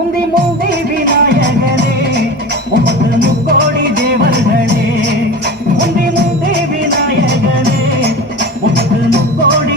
முந்தி முந்தி விநாயகரே முப்பத்து முக்கோடி தேவர்களே. முந்தி முந்தி விநாயகரே முப்பத்து முக்கோடி